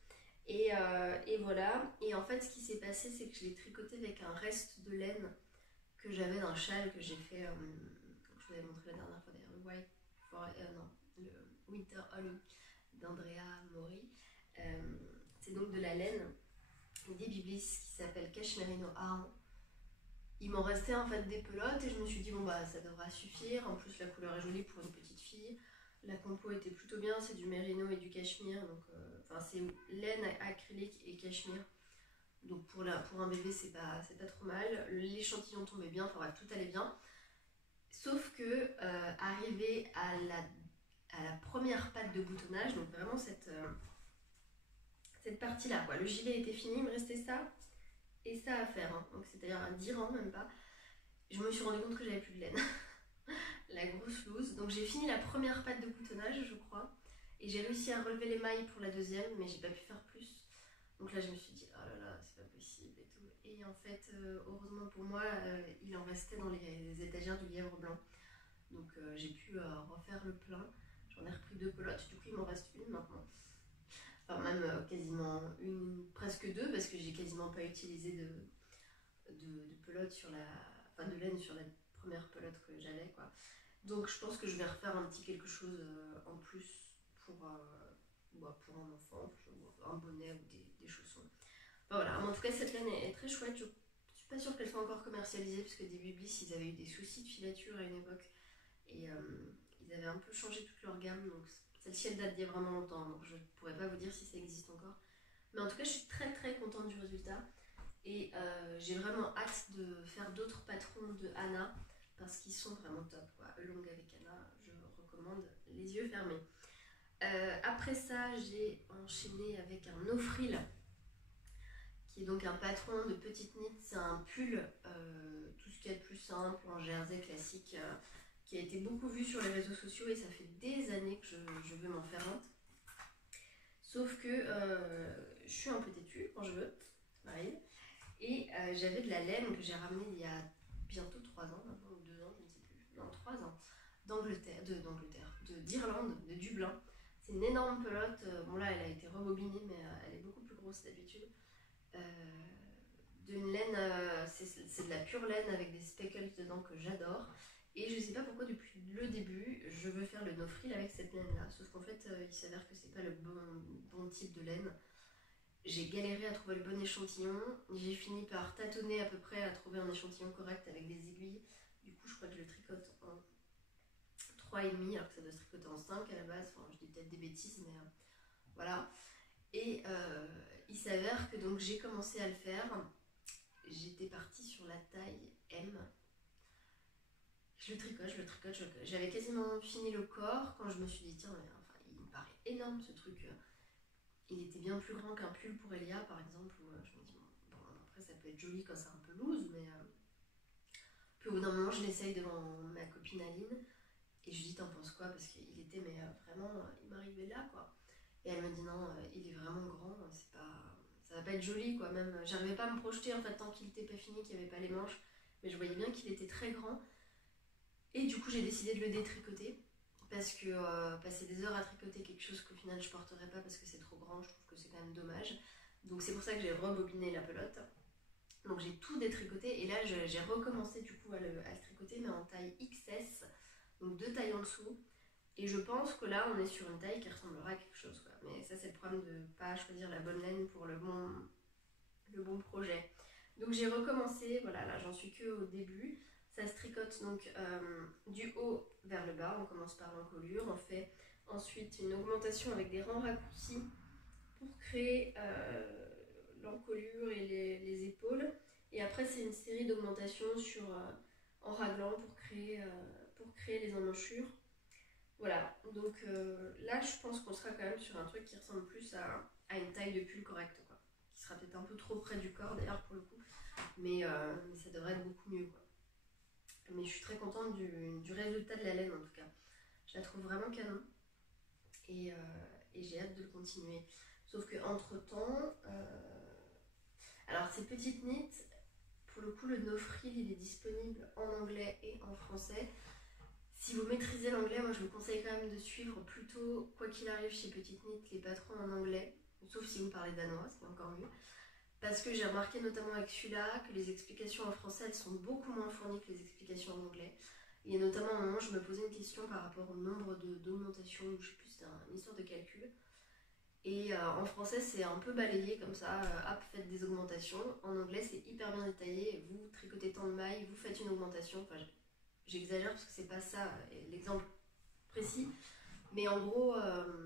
Et voilà. Et en fait, ce qui s'est passé, c'est que je l'ai tricoté avec un reste de laine que j'avais d'un châle que j'ai fait. Je vous avais montré la dernière fois d'ailleurs, le Winter Holly d'Andrea Mori. C'est donc de la laine des Biblis qui s'appelle Cashmerino Aran. Il m'en restait en fait des pelotes et je me suis dit bon bah ça devra suffire. En plus la couleur est jolie pour une petite fille. La compo était plutôt bien, c'est du mérino et du cachemire, donc c'est laine acrylique et cachemire. Donc pour un bébé c'est pas trop mal. L'échantillon tombait bien, enfin bref tout allait bien. Sauf que arrivé à la première patte de boutonnage, donc vraiment cette partie là quoi. Le gilet était fini, il me restait ça et ça à faire, hein. Donc c'est-à-dire un 10 rangs même pas. Je me suis rendu compte que j'avais plus de laine. La grosse loose. Donc j'ai fini la première patte de boutonnage, je crois. Et j'ai réussi à relever les mailles pour la deuxième, mais j'ai pas pu faire plus. Donc là je me suis dit, oh là là, c'est pas possible et tout. Et en fait, heureusement pour moi, il en restait dans les étagères du lièvre blanc. Donc j'ai pu refaire le plein. J'en ai repris 2 pelotes, du coup il m'en reste une maintenant. Enfin même quasiment une, presque 2, parce que j'ai quasiment pas utilisé de pelote sur de laine sur la première pelote que j'avais quoi. Donc je pense que je vais refaire un petit quelque chose en plus pour un enfant, un bonnet ou des chaussons. Enfin, voilà, mais en tout cas cette laine est très chouette. Je suis pas sûre qu'elle soit encore commercialisée parce que des Biblis ils avaient eu des soucis de filature à une époque et ils avaient un peu changé toute leur gamme, donc celle-ci elle date d'il y a vraiment longtemps, donc je pourrais pas vous dire si ça existe encore. Mais en tout cas je suis très très contente du résultat. Et j'ai vraiment hâte de faire d'autres patrons de Anna parce qu'ils sont vraiment top quoi. Along avec Anna, je recommande les yeux fermés. Après ça, j'ai enchaîné avec un no frill qui est donc un patron de petite knit. C'est un pull, tout ce qu'il y a de plus simple, en jersey classique, qui a été beaucoup vu sur les réseaux sociaux et ça fait des années que je veux m'en faire un. Sauf que je suis un peu têtue quand je veux, pareil. Et j'avais de la laine que j'ai ramenée il y a bientôt 3 ans, maintenant, ou 2 ans, je ne sais plus. Non, 3 ans. d'Irlande, de Dublin. C'est une énorme pelote. Bon, là, elle a été rebobinée, mais elle est beaucoup plus grosse d'habitude. D'une laine, c'est de la pure laine avec des speckles dedans que j'adore. Et je sais pas pourquoi, depuis le début, je veux faire le no frill avec cette laine-là. Sauf qu'en fait, il s'avère que c'est pas le bon type de laine. J'ai galéré à trouver le bon échantillon. J'ai fini par tâtonner à peu près à trouver un échantillon correct avec des aiguilles. Du coup, je crois que je le tricote en 3,5 alors que ça doit se tricoter en 5 à la base. Enfin, je dis peut-être des bêtises, mais voilà. Et il s'avère que donc j'ai commencé à le faire. J'étais partie sur la taille M. Je le tricote. J'avais quasiment fini le corps quand je me suis dit, tiens, mais, enfin, il me paraît énorme ce truc. Il était bien plus grand qu'un pull pour Elia, par exemple, où je me dis, bon, après ça peut être joli quand c'est un peu loose, mais puis au bout d'un moment, je l'essaye devant ma copine Aline, et je lui dis, t'en penses quoi? Parce qu'il était, mais vraiment, il m'arrivait là, quoi. Et elle me dit, non, il est vraiment grand, ça va pas être joli, quoi, même. J'arrivais pas à me projeter, en fait, tant qu'il était pas fini, qu'il n'y avait pas les manches, mais je voyais bien qu'il était très grand. Et du coup, j'ai décidé de le détricoter. Parce que passer des heures à tricoter quelque chose qu'au final je porterai pas parce que c'est trop grand, je trouve que c'est quand même dommage. Donc c'est pour ça que j'ai rebobiné la pelote. Donc j'ai tout détricoté et là j'ai recommencé du coup à le tricoter, mais en taille XS, donc 2 tailles en dessous. Et je pense que là on est sur une taille qui ressemblera à quelque chose, quoi. Mais ça c'est le problème de pas choisir la bonne laine pour le bon projet. Donc j'ai recommencé, voilà, là j'en suis que au début. Ça se tricote donc du haut vers le bas, on commence par l'encolure, on fait ensuite une augmentation avec des rangs raccourcis pour créer l'encolure et les épaules. Et après c'est une série d'augmentations en raglan pour créer les emmanchures. Voilà, donc là je pense qu'on sera quand même sur un truc qui ressemble plus à une taille de pull correcte, quoi. Qui sera peut-être un peu trop près du corps d'ailleurs pour le coup, mais ça devrait être beaucoup mieux, quoi. Mais je suis très contente du résultat de la laine en tout cas. Je la trouve vraiment canon. Et et j'ai hâte de le continuer. Sauf que entre temps, alors ces petites knits, pour le coup le no frill il est disponible en anglais et en français. Si vous maîtrisez l'anglais, moi je vous conseille quand même de suivre plutôt, quoi qu'il arrive chez Petite Knit, les patrons en anglais, sauf si vous parlez danois, c'est encore mieux. Parce que j'ai remarqué notamment avec celui-là que les explications en français elles sont beaucoup moins fournies que les explications en anglais. Et notamment à un moment je me posais une question par rapport au nombre d'augmentations, ou je sais plus, c'était une histoire de calcul. Et en français c'est un peu balayé comme ça, hop, faites des augmentations. En anglais c'est hyper bien détaillé, vous tricotez tant de mailles, vous faites une augmentation. Enfin, j'exagère parce que c'est pas ça l'exemple précis. Mais en gros,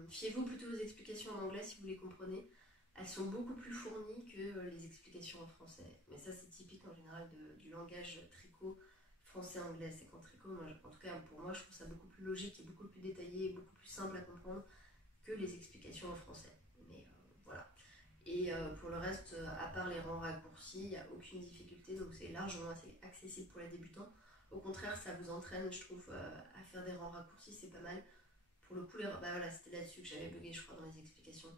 fiez-vous plutôt aux explications en anglais si vous les comprenez. Elles sont beaucoup plus fournies que les explications en français. Mais ça c'est typique en général du langage tricot français-anglais. C'est qu'en tricot, moi, en tout cas pour moi, je trouve ça beaucoup plus logique et beaucoup plus détaillé, beaucoup plus simple à comprendre que les explications en français. Mais voilà. Et pour le reste, à part les rangs raccourcis, il n'y a aucune difficulté, donc c'est largement assez accessible pour les débutants. Au contraire, ça vous entraîne, je trouve, à faire des rangs raccourcis, c'est pas mal. Pour le coup, voilà, c'était là-dessus que j'avais bugué, je crois, dans les explications.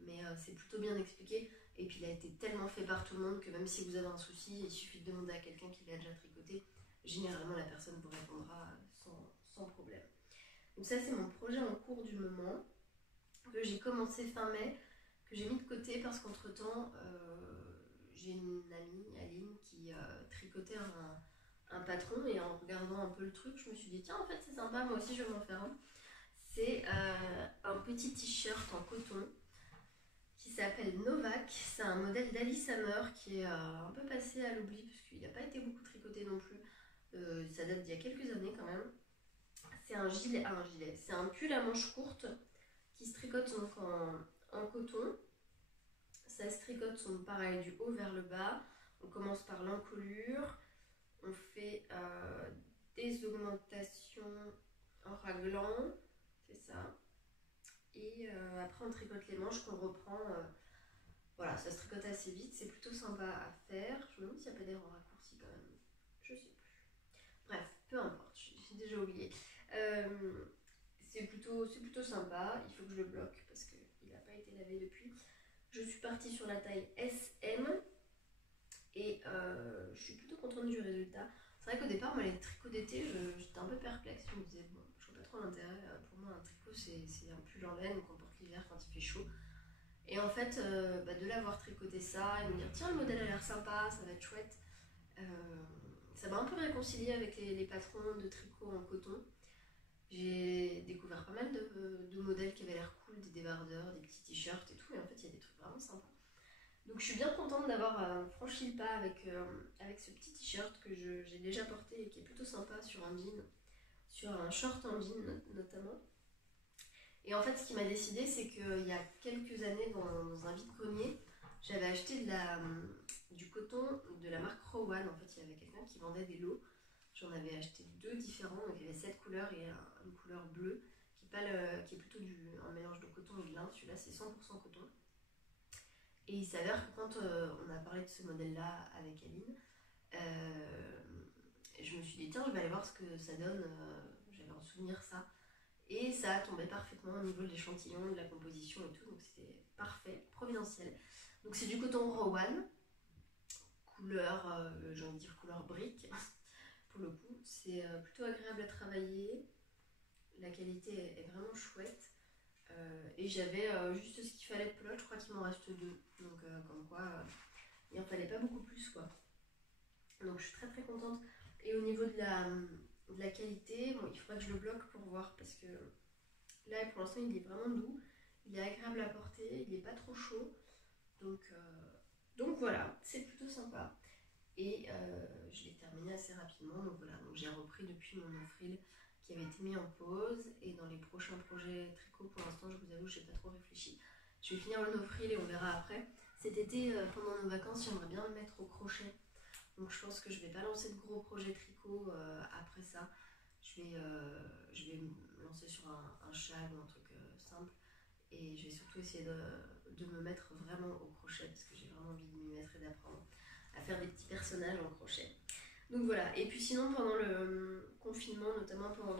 Mais c'est plutôt bien expliqué. Et puis il a été tellement fait par tout le monde que même si vous avez un souci, il suffit de demander à quelqu'un qui l'a déjà tricoté. Généralement, la personne vous répondra sans problème. Donc ça, c'est mon projet en cours du moment, que j'ai commencé fin mai, que j'ai mis de côté parce qu'entre-temps, j'ai une amie, Aline, qui tricotait un patron, et en regardant un peu le truc, je me suis dit tiens, en fait c'est sympa, moi aussi je vais m'en faire un. C'est un petit t-shirt en coton qui s'appelle Novak. C'est un modèle d'Alice Hammer qui est un peu passé à l'oubli parce qu'il n'a pas été beaucoup tricoté non plus. Ça date d'il y a quelques années quand même. C'est un gilet, c'est un pull à manches courtes qui se tricote donc en coton. Ça se tricote donc pareil du haut vers le bas. On commence par l'encolure. On fait des augmentations en raglan, c'est ça. Et après on tricote les manches qu'on reprend. Voilà, ça se tricote assez vite, c'est plutôt sympa à faire. Je me demande s'il n'y a pas des rangs raccourcis quand même. Je sais plus. Bref, peu importe, j'ai déjà oublié. C'est plutôt sympa. Il faut que je le bloque parce qu'il n'a pas été lavé depuis. Je suis partie sur la taille SM. Et je suis plutôt contente du résultat. C'est vrai qu'au départ, moi, les tricots d'été, j'étais un peu perplexe. Je me disais, bon, je vois pas trop l'intérêt. Pour moi, un tricot, c'est un pull en laine qu'on porte l'hiver quand il fait chaud. Et en fait, de l'avoir tricoté ça et me dire, tiens, le modèle a l'air sympa, ça va être chouette. Ça m'a un peu réconciliée avec les patrons de tricot en coton. J'ai découvert pas mal de modèles qui avaient l'air cool, des débardeurs, des petits t-shirts et tout. Et en fait, il y a des trucs vraiment sympas. Donc je suis bien contente d'avoir franchi le pas avec ce petit t-shirt que j'ai déjà porté et qui est plutôt sympa sur un jean, sur un short en jean notamment. Et en fait ce qui m'a décidé c'est qu'il y a quelques années dans un vide-grenier, j'avais acheté du coton de la marque Rowan. En fait il y avait quelqu'un qui vendait des lots. J'en avais acheté 2 différents, donc il y avait 7 couleurs et une couleur bleue qui est plutôt un mélange de coton et de lin. Celui-là c'est 100% coton. Et il s'avère que quand on a parlé de ce modèle-là avec Aline, je me suis dit tiens, je vais aller voir ce que ça donne, j'avais en souvenir ça. Et ça a tombé parfaitement au niveau de l'échantillon, de la composition et tout, donc c'était parfait, providentiel. Donc c'est du coton Rowan, couleur, j'ai envie de dire couleur brique, pour le coup. C'est plutôt agréable à travailler, la qualité est vraiment chouette. Et j'avais juste ce qu'il fallait de pelote, je crois qu'il m'en reste 2. Donc comme quoi, il n'en fallait pas beaucoup plus quoi. Donc je suis très très contente. Et au niveau de la qualité, bon, il faudrait que je le bloque pour voir parce que là pour l'instant il est vraiment doux, il est agréable à porter, il n'est pas trop chaud. Donc voilà, c'est plutôt sympa. Et je l'ai terminé assez rapidement. Donc voilà, donc j'ai repris depuis mon no-frill qui avait été mis en pause, et dans les prochains projets tricot, pour l'instant je vous avoue j'ai pas trop réfléchi. Je vais finir le no-frill et on verra après. Cet été, pendant nos vacances, j'aimerais bien me mettre au crochet, donc je pense que je vais pas lancer de gros projets tricot après ça. Je vais me lancer sur un châle ou un truc simple, et je vais surtout essayer de me mettre vraiment au crochet parce que j'ai vraiment envie de m'y mettre et d'apprendre à faire des petits personnages en crochet. Donc voilà, et puis sinon pendant le confinement, notamment pendant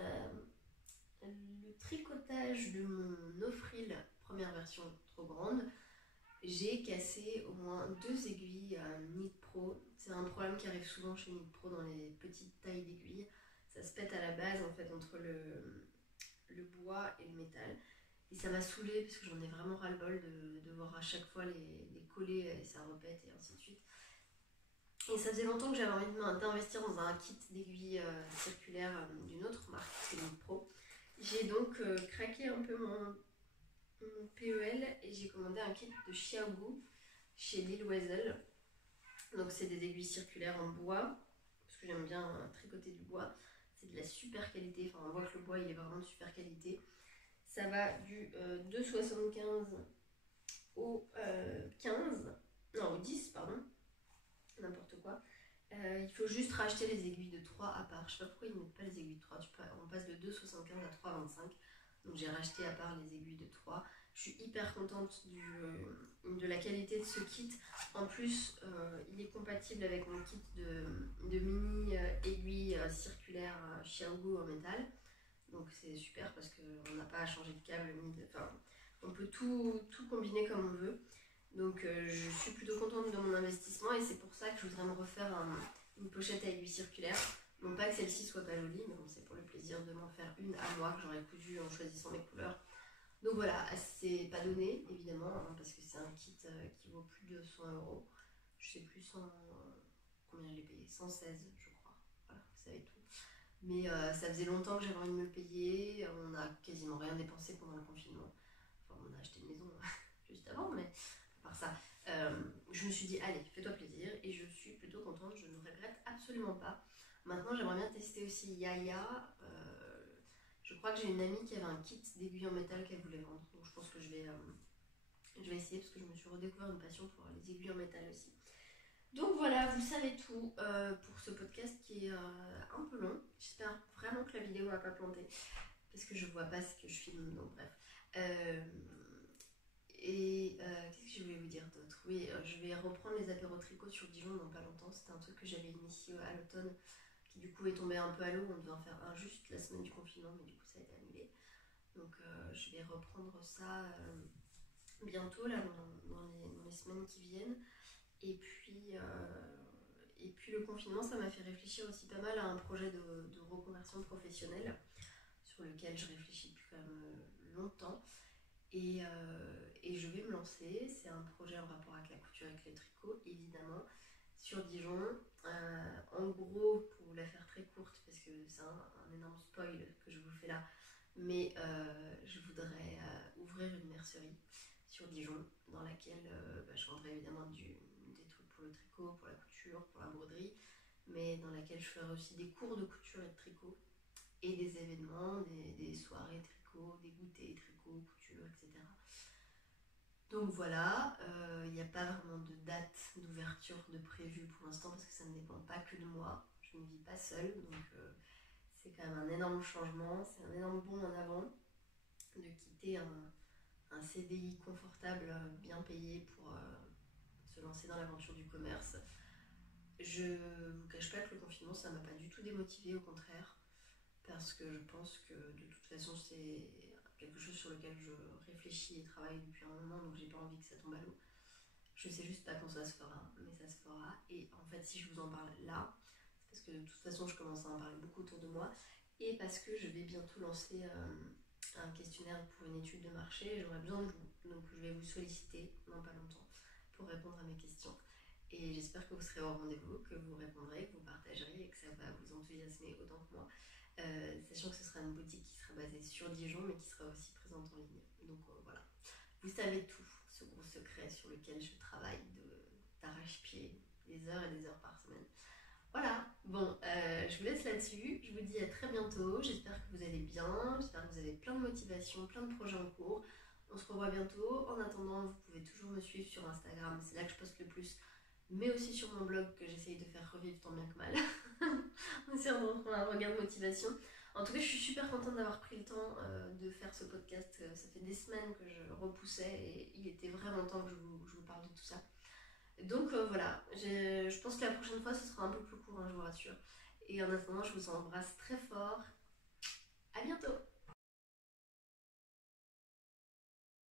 le tricotage de mon no-frill première version trop grande, j'ai cassé au moins 2 aiguilles Nit Pro. C'est un problème qui arrive souvent chez Nit Pro dans les petites tailles d'aiguilles. Ça se pète à la base en fait entre le bois et le métal. Et ça m'a saoulée parce que j'en ai vraiment ras-le-bol de voir à chaque fois les coller et ça repète et ainsi de suite. Et ça faisait longtemps que j'avais envie d'investir dans un kit d'aiguilles circulaires d'une autre marque, c'est Nit Pro. J'ai donc craqué un peu mon PEL et j'ai commandé un kit de Xiaogu chez Lil Weasel. Donc c'est des aiguilles circulaires en bois, parce que j'aime bien tricoter du bois. C'est de la super qualité, enfin on voit que le bois il est vraiment de super qualité. Ça va du 2,75 au 15, non au 10 pardon, n'importe quoi. Il faut juste racheter les aiguilles de 3 à part. Je sais pas pourquoi ils ne mettent pas les aiguilles de 3, on passe de 2,75 à 3,25. Donc j'ai racheté à part les aiguilles de 3. Je suis hyper contente de la qualité de ce kit. En plus, il est compatible avec mon kit de mini aiguilles circulaires Xiaogu en métal. Donc c'est super parce qu'on n'a pas à changer de câble. Enfin, on peut tout combiner comme on veut. Donc je suis plutôt contente de mon investissement et c'est pour ça que je voudrais me refaire une pochette à aiguilles circulaires. Non pas que celle-ci soit pas jolie, mais bon, c'est pour le plaisir de m'en faire une à moi que j'aurais cousue en choisissant mes couleurs. Donc voilà, c'est pas donné évidemment, hein, parce que c'est un kit qui vaut plus de 100 euros. Je sais plus combien je l'ai payé, 116 je crois. Voilà, vous savez tout. Mais ça faisait longtemps que j'avais envie de me le payer, on n'a quasiment rien dépensé pendant le confinement. Enfin, on a acheté une maison juste avant, mais à part ça, je me suis dit, allez, fais-toi plaisir, et je suis plutôt contente, je ne regrette absolument pas. Maintenant, j'aimerais bien tester aussi Yaya. Je crois que j'ai une amie qui avait un kit d'aiguilles en métal qu'elle voulait vendre, donc je pense que je vais essayer parce que je me suis redécouvert une passion pour les aiguilles en métal aussi. Donc voilà, vous savez tout pour ce podcast qui est un peu long. J'espère vraiment que la vidéo va pas planter parce que je vois pas ce que je filme, donc bref. Qu'est-ce que je voulais vous dire d'autre? Oui, je vais reprendre les apéros tricot sur Dijon dans pas longtemps. C'était un truc que j'avais initié à l'automne qui du coup est tombé un peu à l'eau. On devait en faire un juste la semaine du confinement, mais du coup ça a été annulé. Donc je vais reprendre ça bientôt là dans les semaines qui viennent. Et puis le confinement, ça m'a fait réfléchir aussi pas mal à un projet de reconversion professionnelle sur lequel je réfléchis depuis quand même longtemps. Et je vais me lancer. C'est un projet en rapport avec la couture et avec le tricot, évidemment, sur Dijon. En gros, pour vous la faire très courte, parce que c'est un énorme spoil que je vous fais là, mais je voudrais ouvrir une mercerie sur Dijon, dans laquelle je vendrai évidemment des trucs pour le tricot, pour la couture, pour la broderie, mais dans laquelle je ferai aussi des cours de couture et de tricot, et des événements, des soirées tricot, des goûters tricot, couture, etc. Donc voilà, il n'y a pas vraiment de date d'ouverture de prévu pour l'instant parce que ça ne dépend pas que de moi. Je ne vis pas seule, donc c'est quand même un énorme changement, c'est un énorme bond en avant de quitter un CDI confortable, bien payé pour se lancer dans l'aventure du commerce. Je ne vous cache pas que le confinement, ça ne m'a pas du tout démotivée, au contraire, parce que je pense que de toute façon, c'est quelque chose sur lequel je réfléchis et travaille depuis un moment, donc j'ai pas envie que ça tombe à l'eau. Je sais juste pas quand ça se fera, mais ça se fera. Et en fait, si je vous en parle là, c'est parce que de toute façon, je commence à en parler beaucoup autour de moi, et parce que je vais bientôt lancer un questionnaire pour une étude de marché. J'aurai besoin de vous, donc je vais vous solliciter dans pas longtemps pour répondre à mes questions. Et j'espère que vous serez au rendez-vous, que vous répondrez, que vous partagerez et que ça va vous enthousiasmer autant que moi. Sachant que ce sera une boutique qui sera basée sur Dijon mais qui sera aussi présente en ligne. Donc voilà, vous savez tout, ce gros secret sur lequel je travaille d'arrache-pied, des heures et des heures par semaine. Voilà, bon, je vous laisse là-dessus, je vous dis à très bientôt, j'espère que vous allez bien, j'espère que vous avez plein de motivation, plein de projets en cours. On se revoit bientôt. En attendant, vous pouvez toujours me suivre sur Instagram, c'est là que je poste le plus, mais aussi sur mon blog que j'essaye de faire revivre tant bien que mal. On essaie de reprendre un regard de motivation. En tout cas, je suis super contente d'avoir pris le temps de faire ce podcast. Ça fait des semaines que je repoussais et il était vraiment temps que je vous parle de tout ça. Donc voilà, je pense que la prochaine fois, ce sera un peu plus court, hein, je vous rassure. Et en attendant, je vous embrasse très fort. À bientôt!